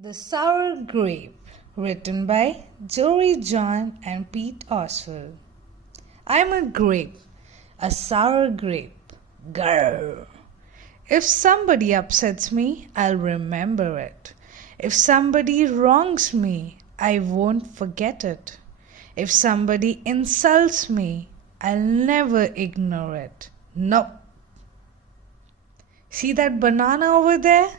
The Sour Grape, written by Jory John and Pete Oswald. I'm a grape, a sour grape. Grrr. If somebody upsets me, I'll remember it. If somebody wrongs me, I won't forget it. If somebody insults me, I'll never ignore it. Nope. See that banana over there?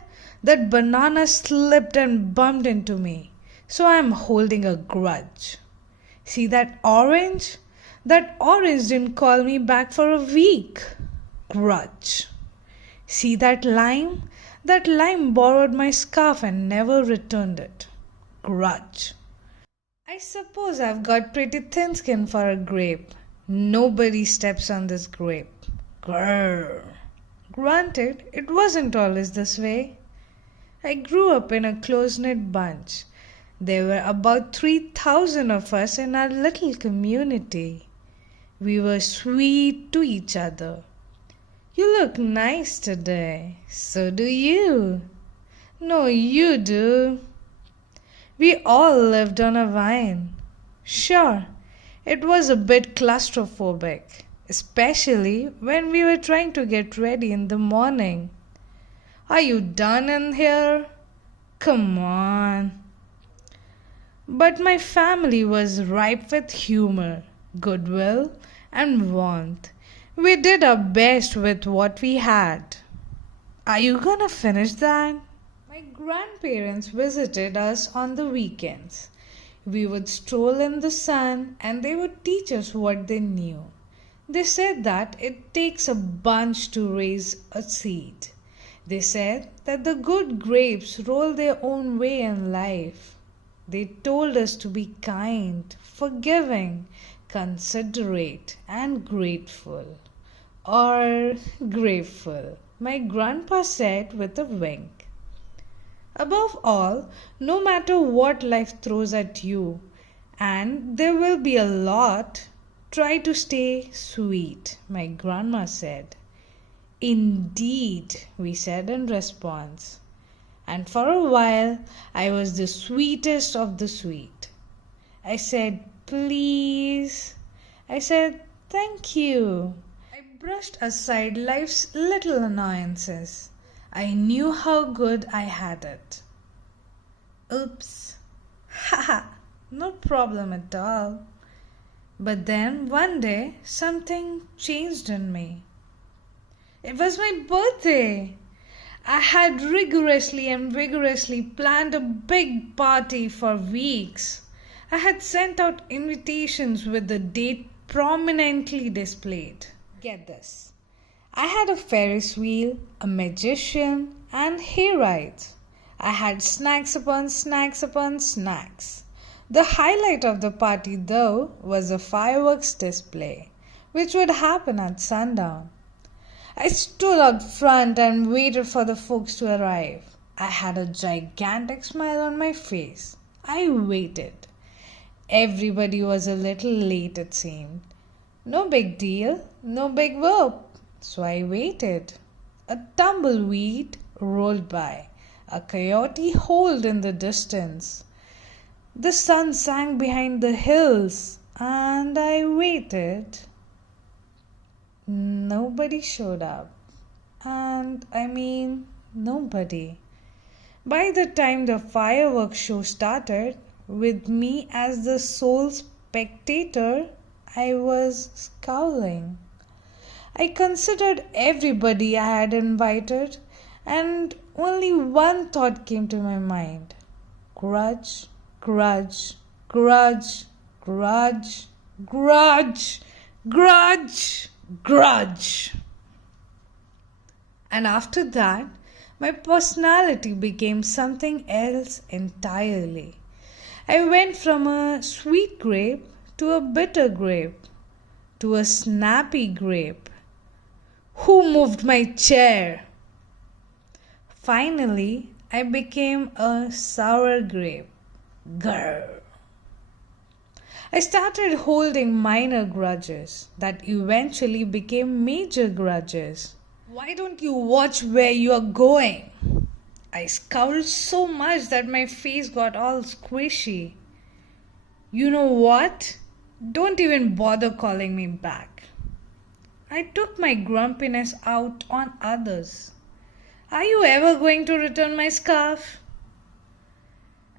That banana slipped and bumped into me, so I'm holding a grudge. See that orange? That orange didn't call me back for a week. Grudge. See that lime? That lime borrowed my scarf and never returned it. Grudge. I suppose I've got pretty thin skin for a grape. Nobody steps on this grape. Grrr. Granted, it wasn't always this way. I grew up in a close-knit bunch. There were about 3,000 of us in our little community. We were sweet to each other. You look nice today. So do you. No, you do. We all lived on a vine. Sure, it was a bit claustrophobic, especially when we were trying to get ready in the morning. Are you done in here? Come on. But my family was ripe with humor, goodwill, and warmth. We did our best with what we had. Are you gonna finish that? My grandparents visited us on the weekends. We would stroll in the sun and they would teach us what they knew. They said that it takes a bunch to raise a seed. They said that the good grapes roll their own way in life. They told us to be kind, forgiving, considerate, and grateful. Or grateful, my grandpa said with a wink. Above all, no matter what life throws at you, and there will be a lot, try to stay sweet, my grandma said. Indeed, we said in response. And for a while, I was the sweetest of the sweet. I said, please. I said, thank you. I brushed aside life's little annoyances. I knew how good I had it. Oops. Haha, no problem at all. But then one day, something changed in me. It was my birthday. I had rigorously and vigorously planned a big party for weeks. I had sent out invitations with the date prominently displayed. Get this. I had a Ferris wheel, a magician, and hayrides. I had snacks upon snacks upon snacks. The highlight of the party, though, was a fireworks display, which would happen at sundown. I stood out front and waited for the folks to arrive. I had a gigantic smile on my face. I waited. Everybody was a little late, it seemed. No big deal, no big whoop. So I waited. A tumbleweed rolled by. A coyote howled in the distance. The sun sank behind the hills, and I waited. Nobody showed up. And I mean, nobody. By the time the fireworks show started, with me as the sole spectator, I was scowling. I considered everybody I had invited, and only one thought came to my mind. Grudge, grudge, grudge, grudge, grudge, grudge. Grudge. And after that, my personality became something else entirely. I went from a sweet grape to a bitter grape to a snappy grape. Who moved my chair? Finally, I became a sour grape. Grrr. I started holding minor grudges that eventually became major grudges. Why don't you watch where you are going? I scowled so much that my face got all squishy. You know what? Don't even bother calling me back. I took my grumpiness out on others. Are you ever going to return my scarf?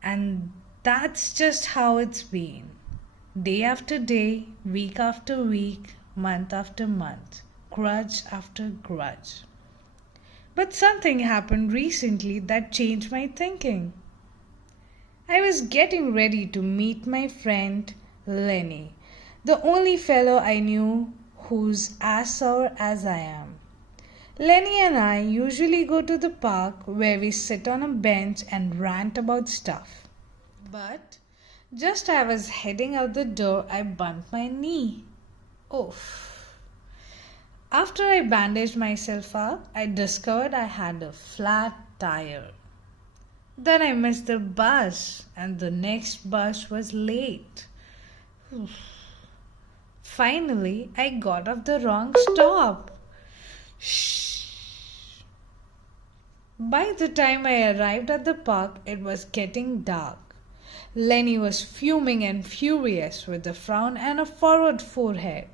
And that's just how it's been. Day after day, week after week, month after month, grudge after grudge. But something happened recently that changed my thinking. I was getting ready to meet my friend Lenny, the only fellow I knew who's as sour as I am. Lenny and I usually go to the park where we sit on a bench and rant about stuff. But just as I was heading out the door, I bumped my knee. Oof. After I bandaged myself up, I discovered I had a flat tire. Then I missed the bus, and the next bus was late. Oof. Finally, I got off the wrong stop. Shh. By the time I arrived at the park, it was getting dark. Lenny was fuming and furious with a frown and a furrowed forehead.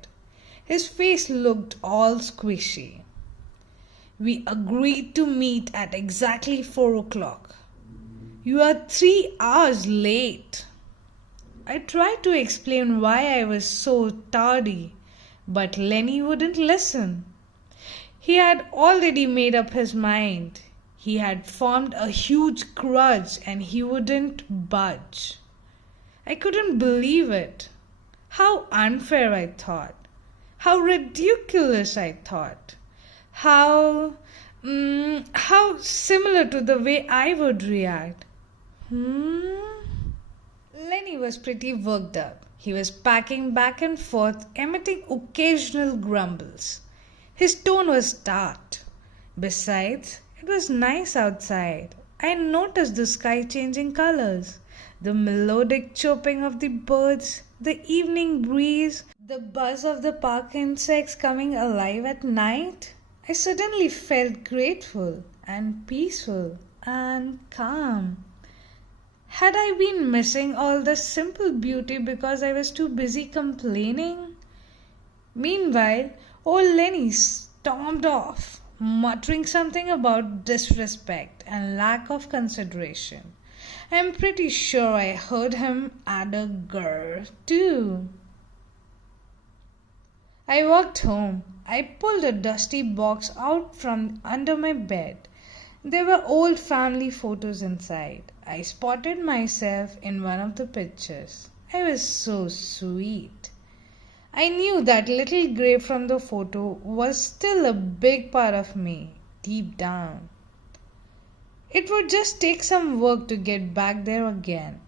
His face looked all squishy. We agreed to meet at exactly 4 o'clock. You are 3 hours late. I tried to explain why I was so tardy, but Lenny wouldn't listen. He had already made up his mind. He had formed a huge grudge and he wouldn't budge. I couldn't believe it. How unfair, I thought. How ridiculous, I thought. How similar to the way I would react. Lenny was pretty worked up. He was packing back and forth, emitting occasional grumbles. His tone was tart. Besides, it was nice outside. I noticed the sky changing colors, the melodic chirping of the birds, the evening breeze, the buzz of the park insects coming alive at night. I suddenly felt grateful and peaceful and calm. Had I been missing all the simple beauty because I was too busy complaining? Meanwhile, old Lenny stormed off, muttering something about disrespect and lack of consideration. I'm pretty sure I heard him add a grr too. I walked home. I pulled a dusty box out from under my bed. There were old family photos inside. I spotted myself in one of the pictures. I was so sweet. I knew that little grape from the photo was still a big part of me, deep down. It would just take some work to get back there again.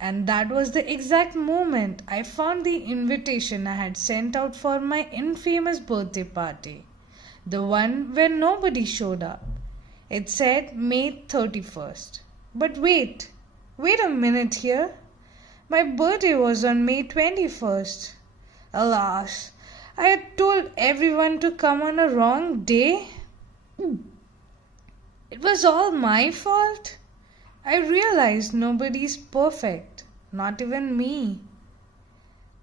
And that was the exact moment I found the invitation I had sent out for my infamous birthday party. The one where nobody showed up. It said May 31st. But wait a minute here. My birthday was on May 21st. Alas, I had told everyone to come on a wrong day. It was all my fault. I realized nobody's perfect, not even me.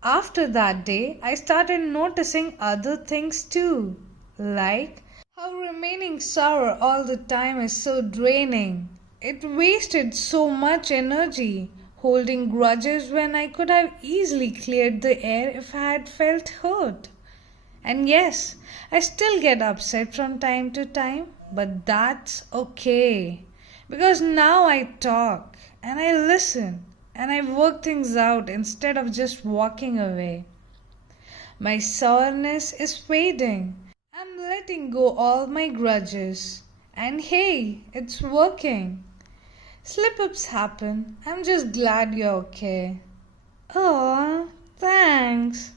After that day, I started noticing other things too, like how remaining sour all the time is so draining. It wasted so much energy holding grudges when I could have easily cleared the air if I had felt hurt. And yes, I still get upset from time to time, but that's okay. Because now I talk and I listen and I work things out instead of just walking away. My sourness is fading. I'm letting go all my grudges. And hey, it's working. Slip-ups happen. I'm just glad you're okay. Oh, thanks.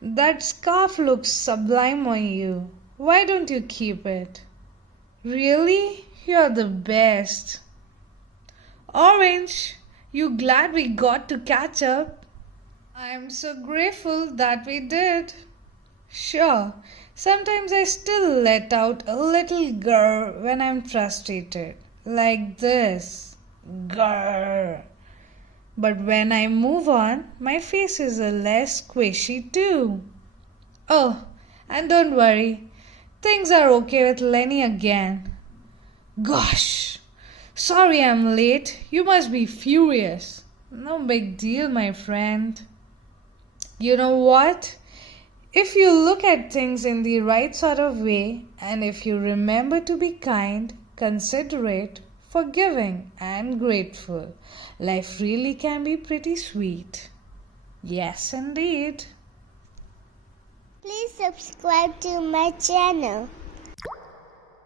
That scarf looks sublime on you. Why don't you keep it? Really? You're the best. Orange, you glad we got to catch up? I'm so grateful that we did. Sure, sometimes I still let out a little grr when I'm frustrated. like this. Grrr. But when I move on, my face is a less squishy too. Oh, and don't worry, things are okay with Lenny again. Gosh, sorry I'm late. You must be furious. No big deal, my friend. You know what? If you look at things in the right sort of way, and if you remember to be kind, considerate, forgiving, and grateful, life really can be pretty sweet. Yes, indeed. Please subscribe to my channel.